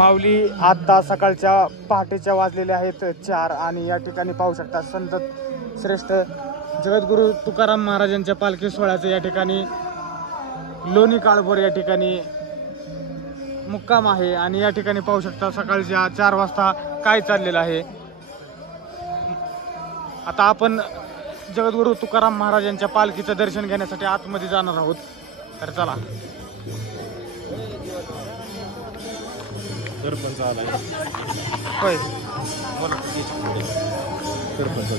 माऊली आता सकाळच्या पहाटेच्या वाजलेल्या आहेत 4 आणि या ठिकाणी पाहू शकता संत श्रेष्ठ जगद्गुरु तुकाराम महाराजांच्या पालखी सोहळ्याचं या ठिकाणी लोणी काळभोर या ठिकाणी मुक्काम आहे आणि या ठिकाणी पाहू शकता सकाळच्या 4 वाजता काय चाललेलं आहे। आता आपण जगद्गुरु तुकाराम महाराजांच्या पालखीचं दर्शन घेण्यासाठी आतमध्ये जाणार आहोत, तर चला। सरपंच आलाय होय बोला सरपंच